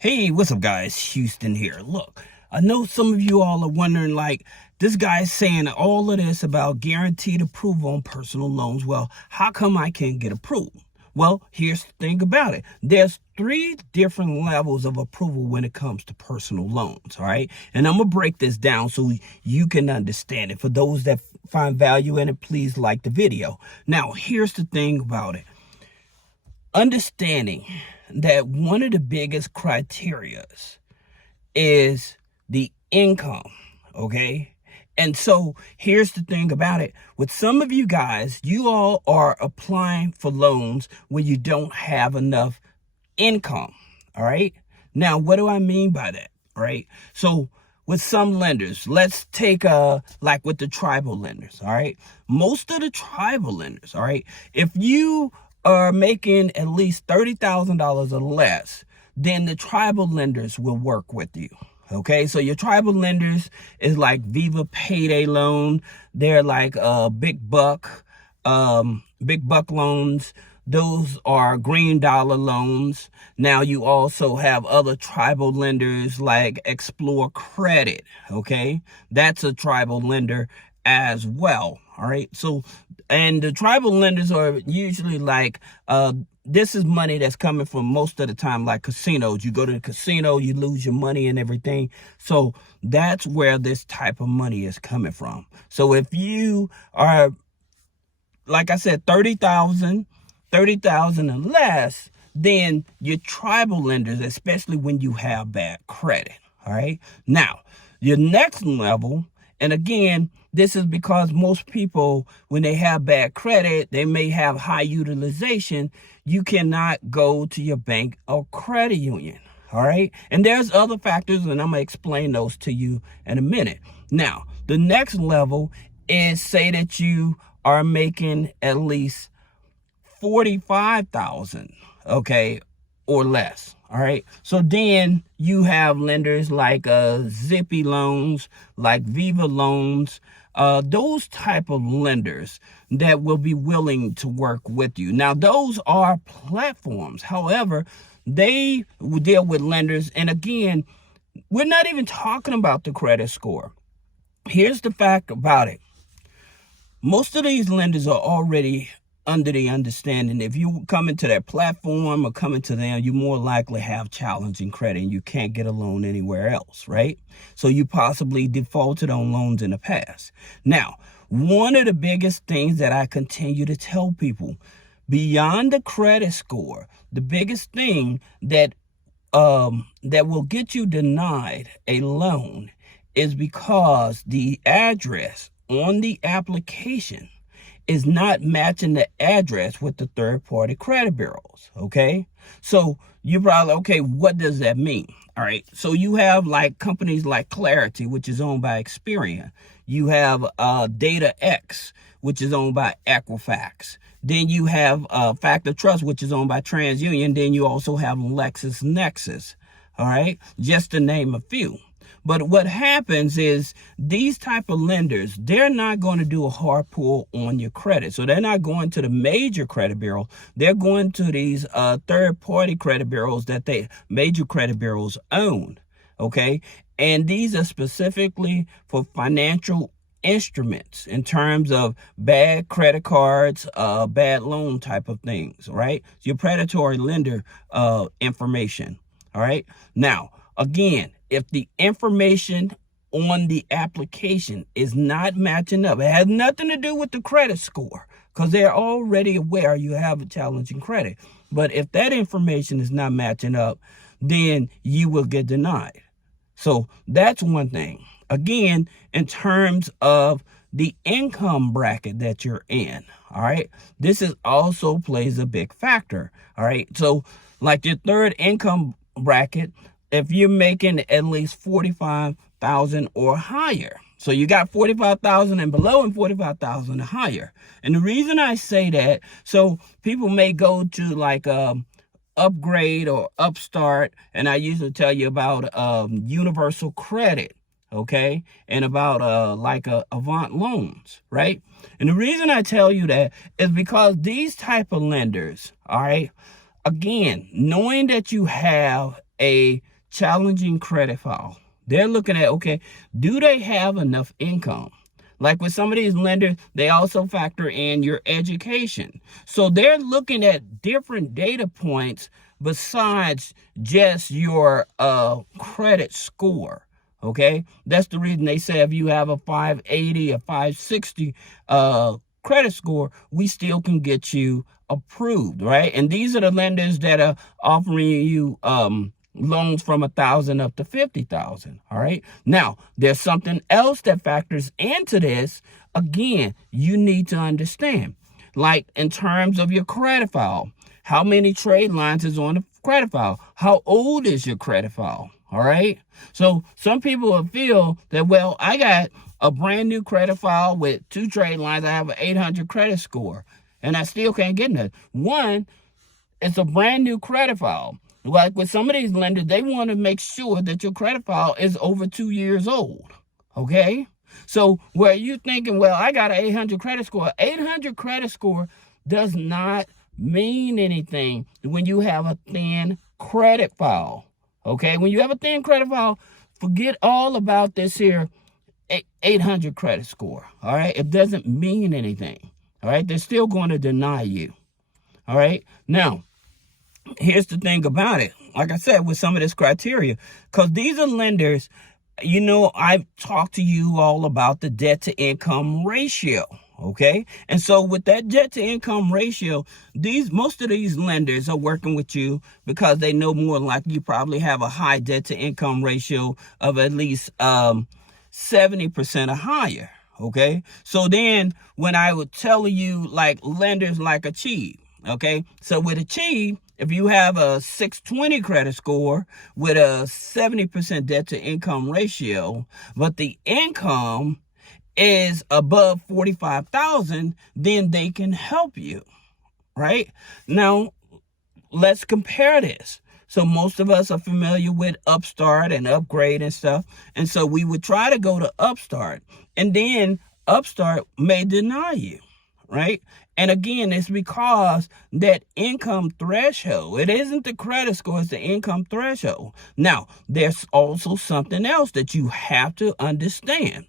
Hey, what's up, guys? Houston here. Look, I know some of you all are wondering, like, this guy's saying all of this about guaranteed approval on personal loans. Well, how come I can't get approved? Well, here's the thing about it. There's 3 different levels of approval when it comes to personal loans, all right? And I'm going to break this down so you can understand it. For those that find value in it, please like the video. Now, here's the thing about it. Understanding that one of the biggest criterias is the income, okay? And so here's the thing about it. With some of you guys, you all are applying for loans when you don't have enough income, all right? Now, what do I mean by that, all right? So with some lenders, let's take like with the tribal lenders, all right? Most of the tribal lenders, all right, if you are making at least $30,000 or less, then the tribal lenders will work with you. Okay, so your tribal lenders is like Viva Payday Loan. They're like Big Buck loans. Those are green dollar loans. Now you also have other tribal lenders like Explore Credit. Okay, that's a tribal lender as well. All right, so and the tribal lenders are usually like this is money that's coming from most of the time like casinos. You go to the casino, you lose your money and everything. So that's where this type of money is coming from. So if you are, like I said, 30,000 and less, then your tribal lenders, especially when you have bad credit. All right, now your next level, and again, this is because most people, when they have bad credit, they may have high utilization. You cannot go to your bank or credit union. All right. And there's other factors, and I'm going to explain those to you in a minute. Now, the next level is, say that you are making at least 45,000, okay, or less. All right. So then you have lenders like Zippy Loans, like Viva Loans, those type of lenders that will be willing to work with you. Now, those are platforms. However, they will deal with lenders. And again, we're not even talking about the credit score. Here's the fact about it. Most of these lenders are already under the understanding if you come into their platform or come into them, you more likely have challenging credit and you can't get a loan anywhere else, right? So you possibly defaulted on loans in the past. Now, one of the biggest things that I continue to tell people, beyond the credit score, the biggest thing that will get you denied a loan is because the address on the application is not matching the address with the third-party credit bureaus, okay? So you're probably, okay, what does that mean? All right, so you have like companies like Clarity, which is owned by Experian. You have DataX, which is owned by Equifax. Then you have Factor Trust, which is owned by TransUnion. Then you also have LexisNexis, all right? Just to name a few. But what happens is these type of lenders, they're not going to do a hard pull on your credit. So they're not going to the major credit bureau. They're going to these third-party credit bureaus that major credit bureaus own, okay? And these are specifically for financial instruments in terms of bad credit cards, bad loan type of things, right? Your predatory lender information, all right? Now, again, if the information on the application is not matching up, it has nothing to do with the credit score because they're already aware you have a challenging credit. But if that information is not matching up, then you will get denied. So that's one thing. Again, in terms of the income bracket that you're in, all right, this is also plays a big factor. All right, so like your third income bracket, if you're making at least 45,000 or higher. So you got 45,000 and below and 45,000 and higher. And the reason I say that, so people may go to like Upgrade or Upstart, and I usually tell you about Universal Credit, okay, and about like Avant Loans, right? And the reason I tell you that is because these type of lenders, all right, again, knowing that you have a challenging credit file. They're looking at, okay, do they have enough income? Like with some of these lenders, they also factor in your education. So they're looking at different data points besides just your credit score. Okay, that's the reason they say if you have a 580, a 560 credit score, we still can get you approved, right? And these are the lenders that are offering you loans from 1,000 up to 50,000. All right. Now, there's something else that factors into this. Again, you need to understand, like in terms of your credit file, how many trade lines is on the credit file? How old is your credit file? All right. So some people will feel that, well, I got a brand new credit file with 2 trade lines. I have an 800 credit score and I still can't get nothing. One, it's a brand new credit file. Like with some of these lenders, they want to make sure that your credit file is over 2 years old. Okay? So where you thinking, well, I got an 800 credit score. 800 credit score does not mean anything when you have a thin credit file. Okay? When you have a thin credit file, forget all about this here 800 credit score. All right? It doesn't mean anything. All right? They're still going to deny you. All right? Now, here's the thing about it. Like I said, with some of this criteria, because these are lenders, you know, I've talked to you all about the debt to income ratio. Okay. And so with that debt to income ratio, most of these lenders are working with you because they know more like you probably have a high debt to income ratio of at least 70% or higher. Okay. So then when I would tell you like lenders like Achieve, okay. So with Achieve, if you have a 620 credit score with a 70% debt to income ratio, but the income is above 45,000, then they can help you, right? Now, let's compare this. So most of us are familiar with Upstart and Upgrade and stuff. And so we would try to go to Upstart, and then Upstart may deny you, right? And again, it's because that income threshold, it isn't the credit score, it's the income threshold. Now, there's also something else that you have to understand.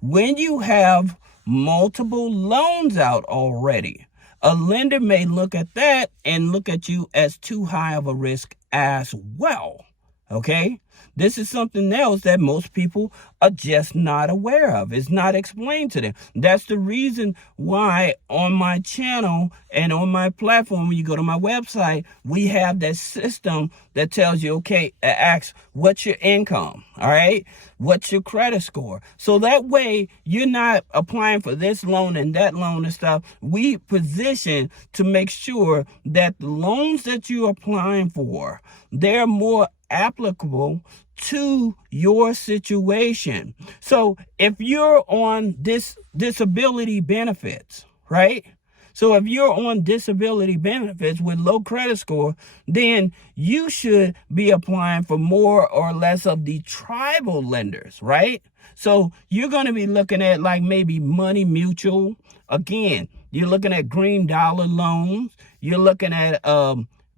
When you have multiple loans out already, a lender may look at that and look at you as too high of a risk as well. Okay? This is something else that most people are just not aware of. It's not explained to them. That's the reason why on my channel and on my platform, when you go to my website, we have that system that tells you, okay, asks, what's your income? All right? What's your credit score? So that way you're not applying for this loan and that loan and stuff. We position to make sure that the loans that you're applying for, they're more applicable to your situation. So if you're on disability benefits, right? So if you're on disability benefits with low credit score, then you should be applying for more or less of the tribal lenders, right? So you're going to be looking at like maybe Money Mutual. Again, you're looking at Green Dollar loans. You're looking at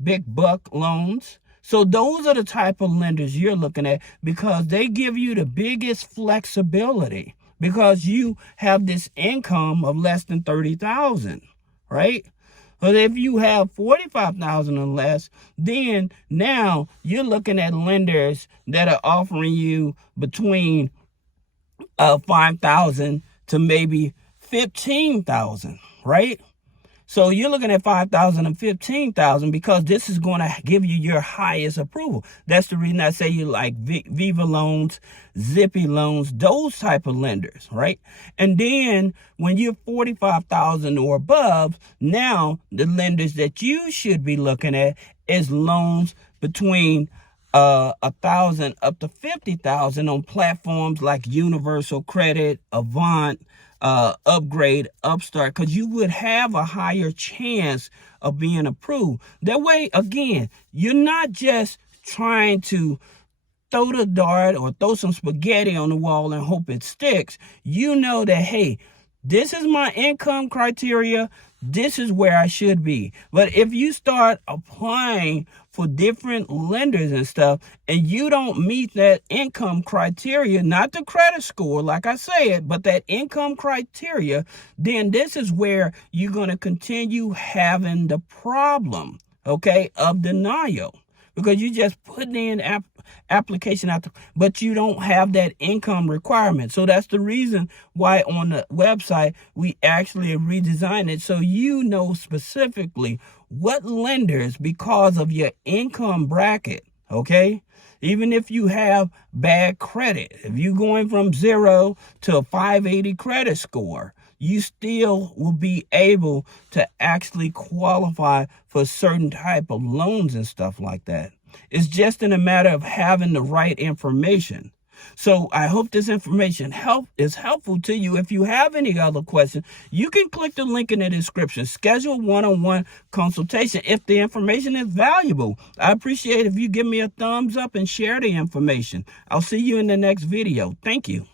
Big Buck loans. So those are the type of lenders you're looking at because they give you the biggest flexibility because you have this income of less than 30,000, right? But if you have 45,000 or less, then now you're looking at lenders that are offering you between 5,000 to maybe 15,000, right? So you're looking at 5,000 and 15,000 because this is going to give you your highest approval. That's the reason I say you like Viva loans, Zippy loans, those type of lenders, right? And then when you're 45,000 or above, now the lenders that you should be looking at is loans between 1,000 up to 50,000 on platforms like Universal Credit, Avant, Upgrade, Upstart, because you would have a higher chance of being approved. That way, again, you're not just trying to throw the dart or throw some spaghetti on the wall and hope it sticks. You know that, hey, this is my income criteria. This is where I should be. But if you start applying for different lenders and stuff, and you don't meet that income criteria, not the credit score, like I said, but that income criteria, then this is where you're going to continue having the problem, okay, of denial. Because you just put in application out there, but you don't have that income requirement. So that's the reason why on the website we actually redesigned it so you know specifically what lenders, because of your income bracket, okay? Even if you have bad credit, if you're going from 0 to a 580 credit score, you still will be able to actually qualify for certain type of loans and stuff like that. It's just in a matter of having the right information. So I hope this information is helpful to you. If you have any other questions, you can click the link in the description. Schedule one-on-one consultation if the information is valuable. I appreciate if you give me a thumbs up and share the information. I'll see you in the next video. Thank you.